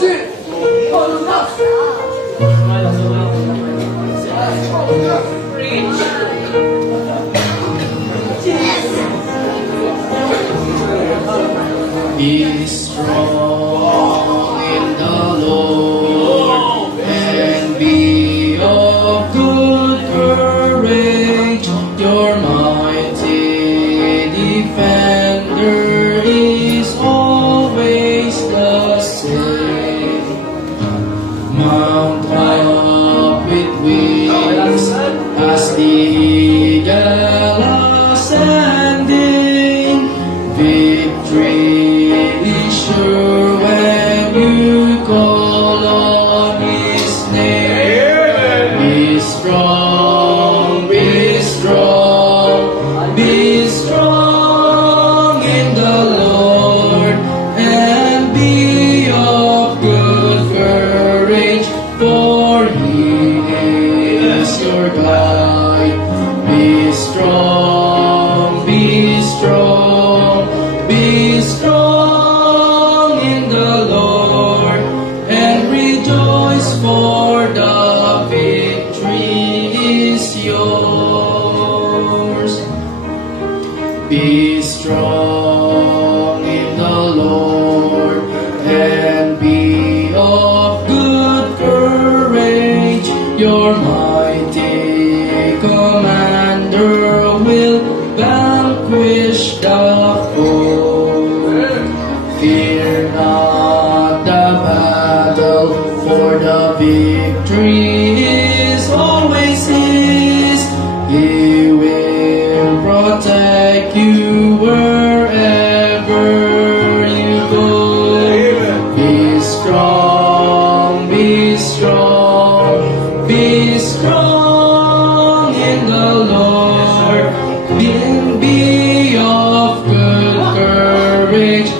Be strong in the Lord and be of good courage. Your mighty defender is always the same. Mount up with wings as the eagle ascending. Victory is sure when you call on His name. Be strong, be strong, be strong in the Lord, and be of good courage, for He is your guide. Be strong, be strong, be strong in the Lord, and rejoice, for the victory is yours. Be strong in the Lord, and be of good courage. Your mighty commander will vanquish the foe. Fear not the battle, for the victory is always His. He will protect you wherever you go. Be strong, be strong, be strong in the Lord. Be of good courage,